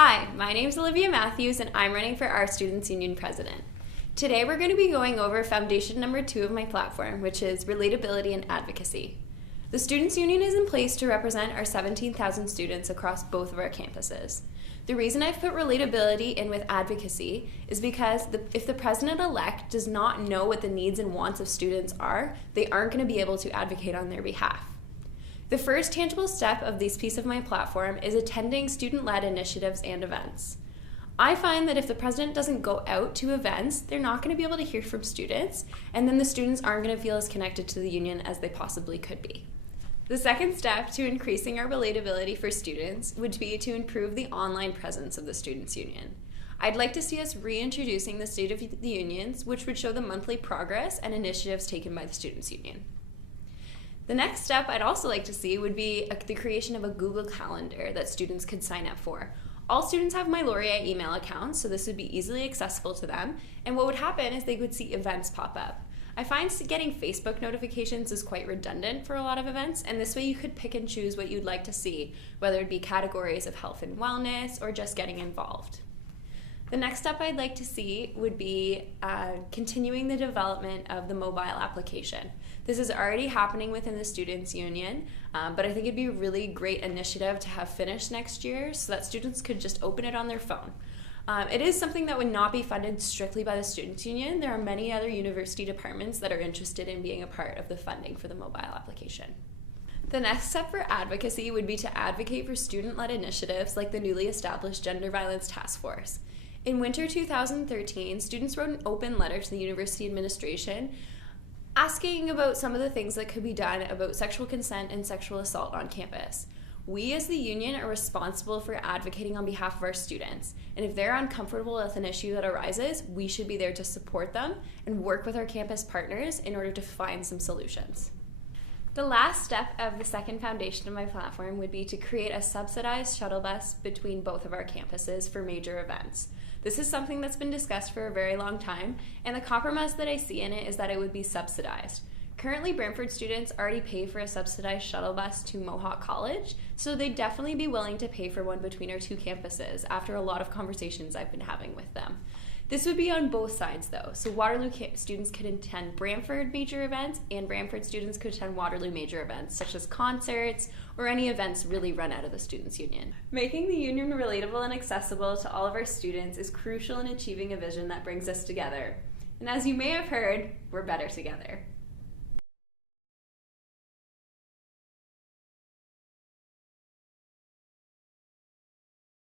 Hi, my name is Olivia Matthews and I'm running for our Students' Union President. Today we're going to be going over foundation number 2 of my platform, which is Relatability and Advocacy. The Students' Union is in place to represent our 17,000 students across both of our campuses. The reason I've put relatability in with advocacy is because if the president-elect does not know what the needs and wants of students are, they aren't going to be able to advocate on their behalf. The first tangible step of this piece of my platform is attending student-led initiatives and events. I find that if the president doesn't go out to events, they're not going to be able to hear from students, and then the students aren't going to feel as connected to the union as they possibly could be. The second step to increasing our relatability for students would be to improve the online presence of the Students' Union. I'd like to see us reintroducing the State of the Unions, which would show the monthly progress and initiatives taken by the Students' Union. The next step I'd also like to see would be the creation of a Google Calendar that students could sign up for. All students have my Laureate email accounts, so this would be easily accessible to them, and what would happen is they would see events pop up. I find getting Facebook notifications is quite redundant for a lot of events, and this way you could pick and choose what you'd like to see, whether it be categories of health and wellness or just getting involved. The next step I'd like to see would be continuing the development of the mobile application. This is already happening within the Students' Union, but I think it'd be a really great initiative to have finished next year so that students could just open it on their phone. It is something that would not be funded strictly by the Students' Union. There are many other university departments that are interested in being a part of the funding for the mobile application. The next step for advocacy would be to advocate for student-led initiatives like the newly established Gender Violence Task Force. In winter 2013, students wrote an open letter to the university administration asking about some of the things that could be done about sexual consent and sexual assault on campus. We as the union are responsible for advocating on behalf of our students, and if they're uncomfortable with an issue that arises, we should be there to support them and work with our campus partners in order to find some solutions. The last step of the second foundation of my platform would be to create a subsidized shuttle bus between both of our campuses for major events. This is something that's been discussed for a very long time, and the compromise that I see in it is that it would be subsidized. Currently, Brantford students already pay for a subsidized shuttle bus to Mohawk College, so they'd definitely be willing to pay for one between our two campuses after a lot of conversations I've been having with them. This would be on both sides though, so Waterloo students could attend Brantford major events and Brantford students could attend Waterloo major events such as concerts or any events really run out of the Students' Union. Making the union relatable and accessible to all of our students is crucial in achieving a vision that brings us together. And as you may have heard, we're better together.